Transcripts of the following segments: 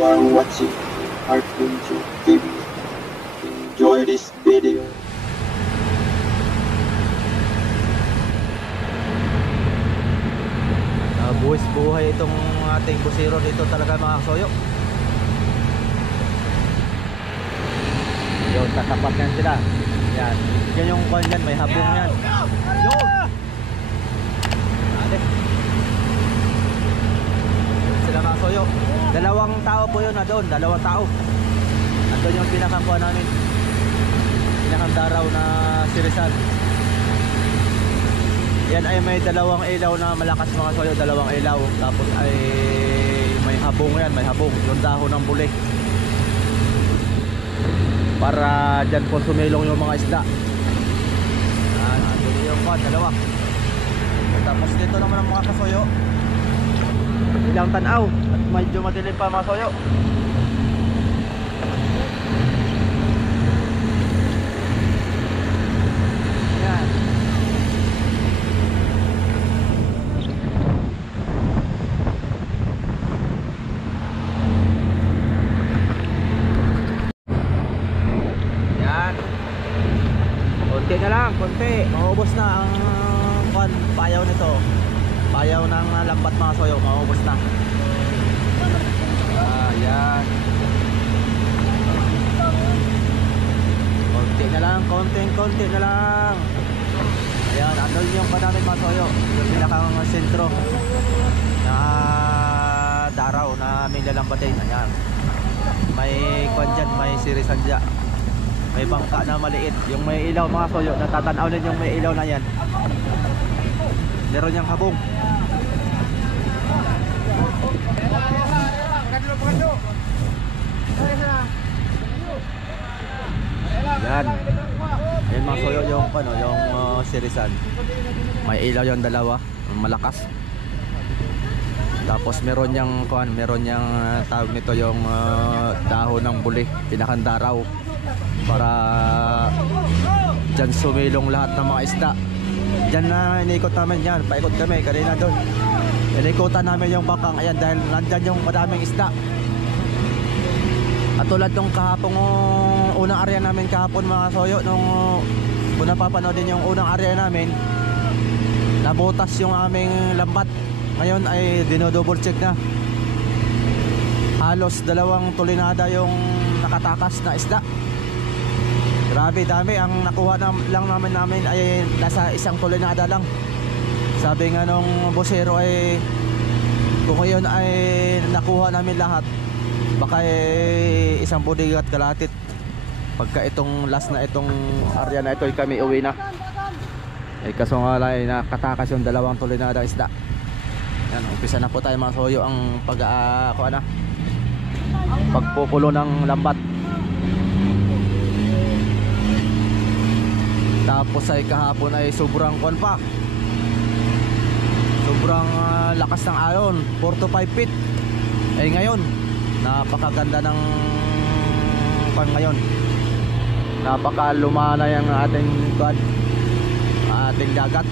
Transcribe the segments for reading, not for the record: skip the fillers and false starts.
You are watching Artpunjo TV. Enjoy this video. Buwis buhay itong ating busero dito talaga mga kasoyo. Yun, tatapat yan sila. Yan, yan yung kwan yan, may habong yan. Yun! Ate. Yun sila mga kasoyo. Dalawang tao po yun na doon, dalawang tao. Andun yung pinakakuha namin, pinakang daraw na si Rizal. Yan ay may dalawang ilaw na malakas mga kasoyo, dalawang ilaw. Tapos ay may habong yan, may habong. Yung dahon ng buli. Para dyan po sumilong yung mga isda. Yan, andun yung kwan, dalawa. Tapos dito naman ang mga kasoyo, ilang tanaw. At medyo madilim pa mga kasoyo. Konti na lang, konti. Maubos na ang payaw nito. Payaw ng lambat mga soyo, maubos na. Yan. Konti na lang, konti na lang. Ayan, andun yung panamit mga soyo. Yung pinakang sentro na daraw na aming lalambatin. Ayan. May kwan dyan, may sirisan dyan. May bangka na maliit. Yung may ilaw mga soyo, natatanaw din yung may ilaw na yan. Meron niyang habong. Yan. Yan mga soyo yung ano, yung sirisan. May ilaw yung dalawa, malakas. Tapos meron niyang meron niyang tawag nito yung dahon ng buli, pinakang daraw. Para dyan sumilong lahat ng mga isda. Dyan na inikot namin yan. Paikot kami kanina doon. Inikutan namin yung bangkang. Ayan, dahil nandyan yung madaming isda. At tulad nung kahapong unang area namin kahapon mga soyo, nung napapanood din yung unang area namin, nabutas yung aming lambat. Ngayon ay dinodouble check na. Halos 2 tulinada yung nakatakas na isda. Grabe dami. Ang nakuha lang namin ay nasa 1 tulinada lang. Sabi nga nung busero ay kung ngayon ay nakuha namin lahat, baka 1 budigat kalatit. Pagka itong last na itong area na ito ay kami uwi na. Kaso nga lang ay nakatakas yung 2 tulinada isda. Yan, umpisa na po tayo mga soyo ang pagpupulo ng lambat. Tapos ay kahapon ay sobrang pa. Sobrang lakas ng alon, 4 to 5 feet. Ngayon, napakaganda ng ngayon. Napakalumana yung ating dagat.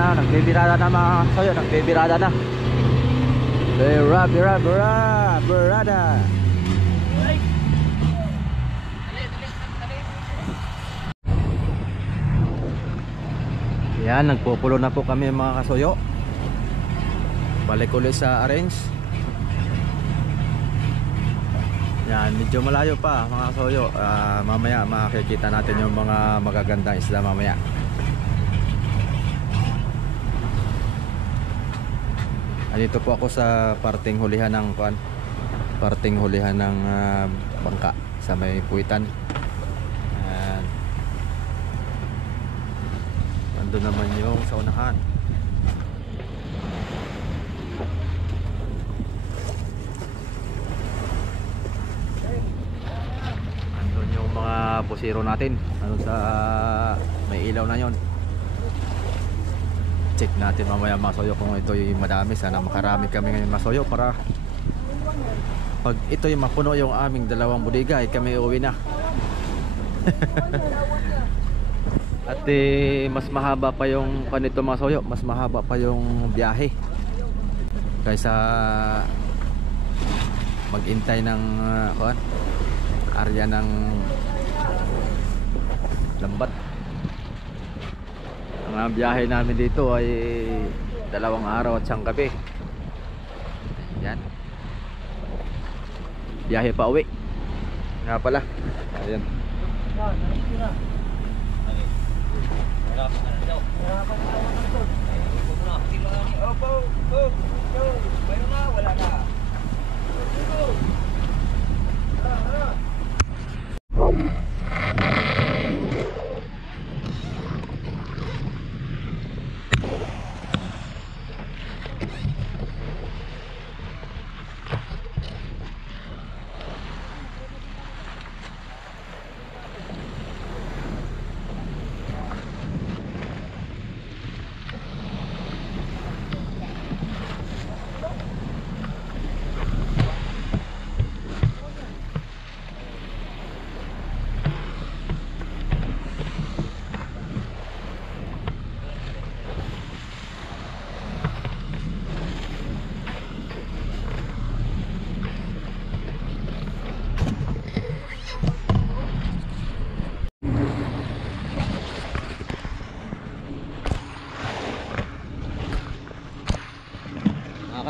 Nagbibirada na mga soyo, nagbibirada na. Birada. Yan, nagpupulo na po kami mga kasoyo. Balik ulit sa arrange. Yan, medyo malayo pa mga kasoyo. Mamaya makikita natin yung mga magagandang isla mamaya. Dito po ako sa parting hulihan ng bangka sa may puwitan. Andun naman yung sa unahan. Andun yung mga pusiro natin. Ano sa may ilaw na yon. check natin mamaya mga soyo kung ito yung madami. Sana makarami kami ngayon mga soyo para pag ito yung mapuno yung aming dalawang bodega ay kami uwi na. At mas mahaba pa yung kanito mga soyo, mas mahaba pa yung biyahe kaysa maghintay ng area ng Lambat. Ang biyahe namin dito ay 2 araw at 1 gabi. Yan, biyahe pa uwi nga pala. Ayan.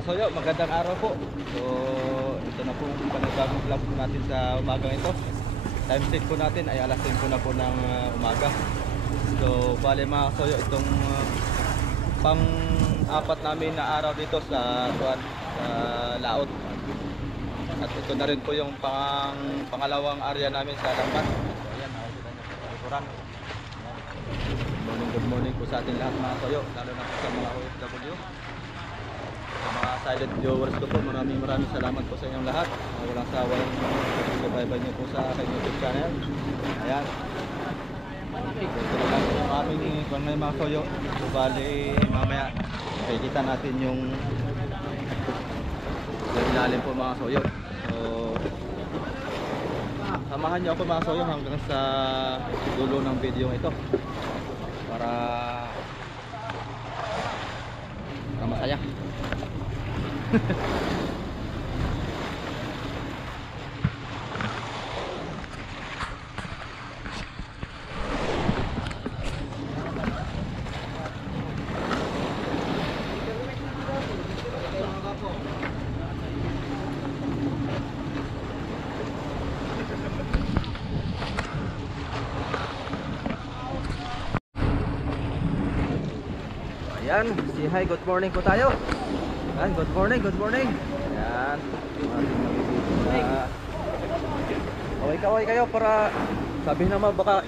Kasoyo, magandang araw po. So, ito na po ang panibagong vlog po natin sa umagang ito. Time check po natin ay alas 5 na po ng umaga. So, bale mga kasoyo, itong pang-apat namin na araw dito sa Laot. At ito na rin po yung pangalawang area namin sa Lambat. So, ayan, nakikita nyo po sa likuran. Good morning po sa ating lahat mga kasoyo, lalo na po sa mga OFW. Sa mga silent viewers ko po, maraming salamat po sa inyong lahat. Walang sawang pag-subscribe nyo po sa aking YouTube channel. Ayan. Ito na lang po yung aming kung may mga soyo. So, bali mamaya makikita natin yung ilalim po mga soyo. So, samahan nyo ako mga soyo hanggang sa dulo ng video ito para masaya. Ayan, si hi, good morning po tayo. Ayan, good morning, good morning. Ayan, okay kayo para sabihin naman baka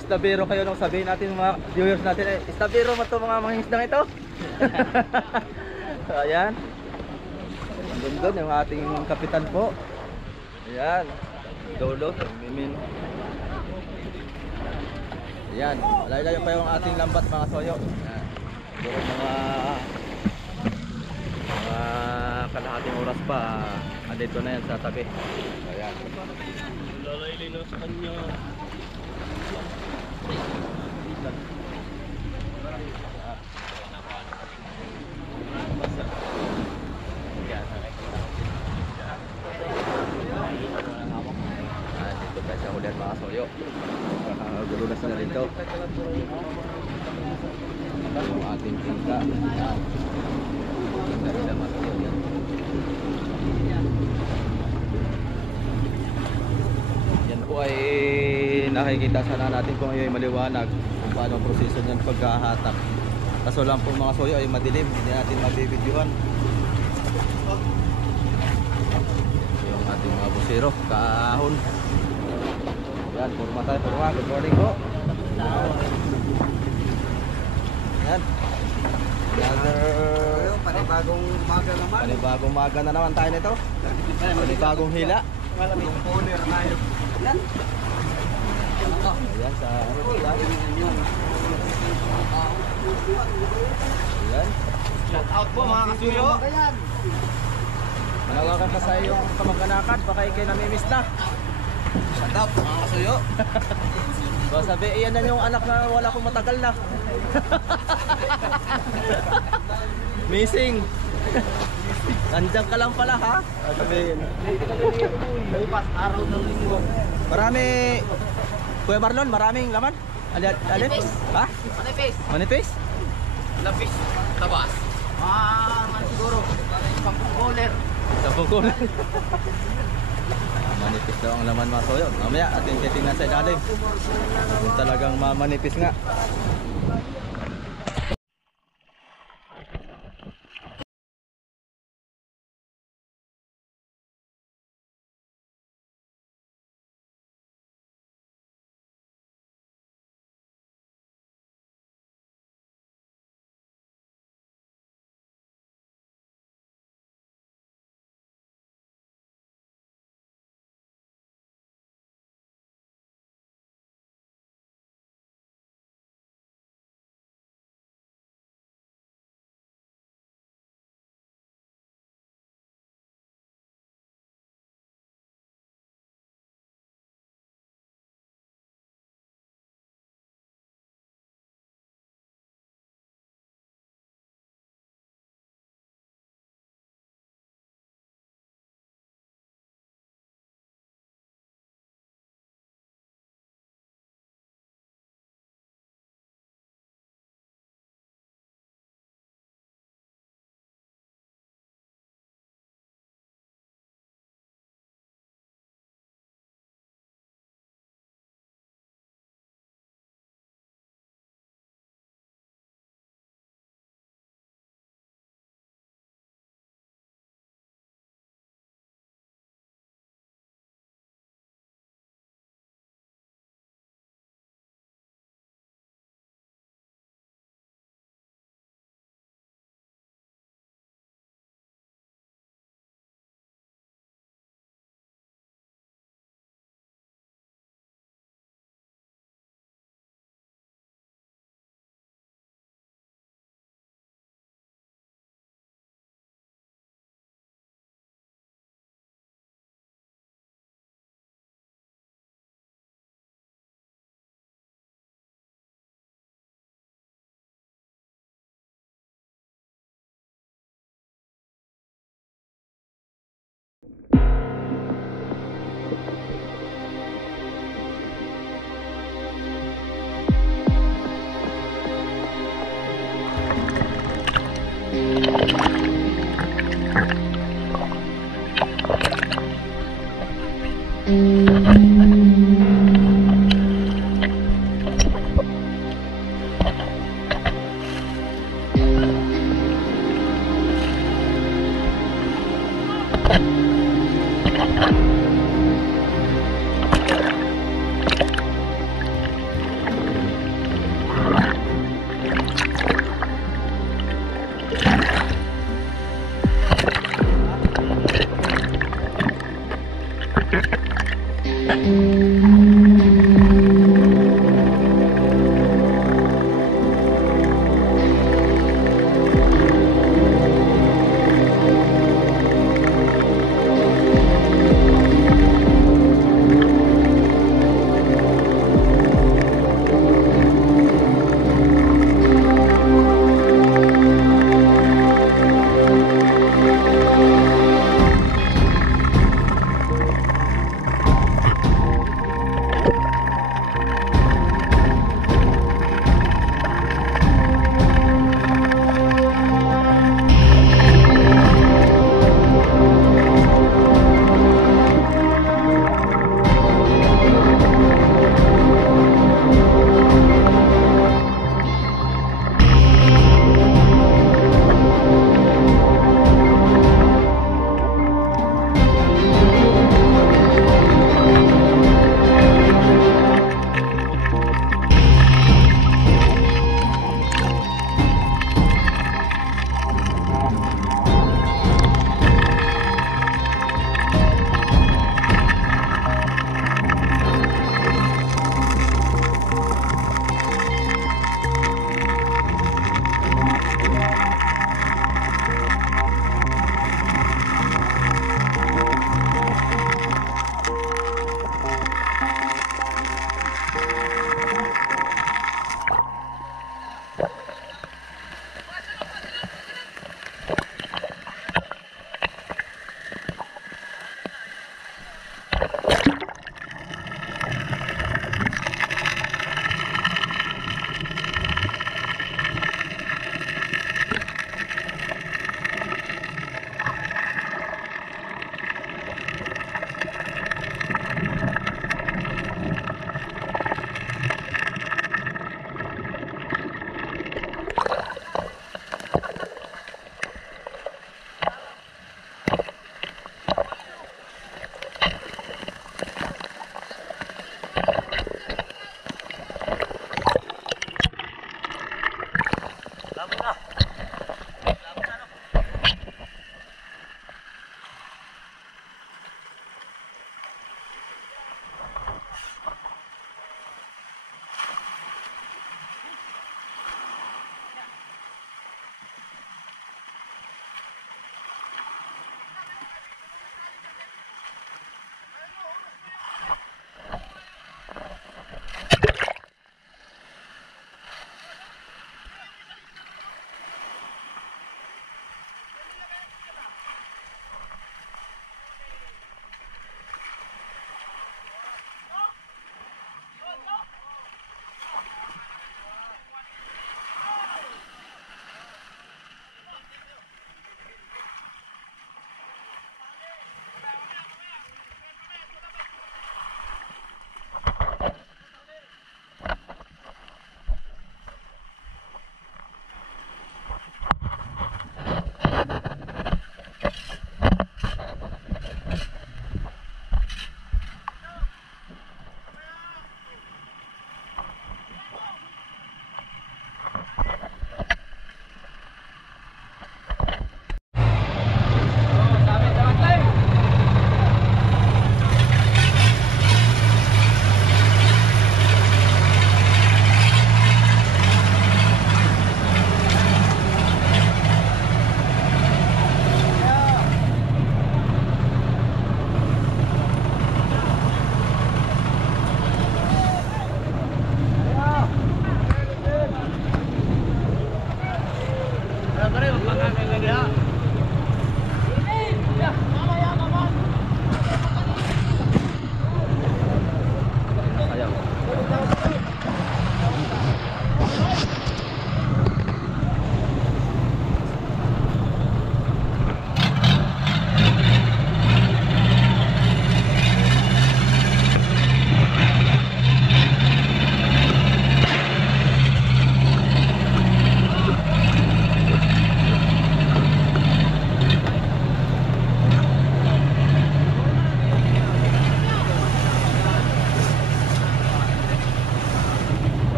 istabiro kayo nung sabihin natin mga viewers natin istabiro mo ito mga isdang ito. Ayan, doon yung ating kapitan po. Ayan, Dolo, Mimin. Ayan, layo pa yung ating lambat mga soyo. Ayan, doon mga kalahating oras pa andito na yan sa tabi. Ayan, lalay na sa kanya. Dito tayo sa ulit mga soyo. Gulo na sila dito yung ating tingka. Tingka nila mga soyo yan. Yan po ay nakikita sana natin kung ay maliwanag kung paano ang proseso niyan pagkahatak. Kaso lang po mga soyo ay madilim, hindi natin mabibidyohan. Yung ating mga busero, kaahon. Yan, purma tayo, purma. Good morning po. Yan. Another Panibagong umaga naman. panibagong maga na naman tayo nito. Panibagong hila. Yung owner na yun. Ayan sa Yan. Shout out po mga kasuyo. Manawagan ka sa iyong kamag-anakan, baka ikay namimiss na. Shout out mga kasuyo. Baka sabi, iyan na yung anak na wala kong matagal na. Missing. Nandiyan ka lang pala ha? Sabihin. Bukas araw ng linggo. Marami, Kuya Marlon, maraming laman? Alin? Manipis. Ha? Manipis. Manipis? Lapis. Tabas. Man siguro. 10 bowler. Sabong ko na. Manipis daw ang laman mga soyo. Mamaya atin titingnan sa ilalim. Kung talagang manipis nga.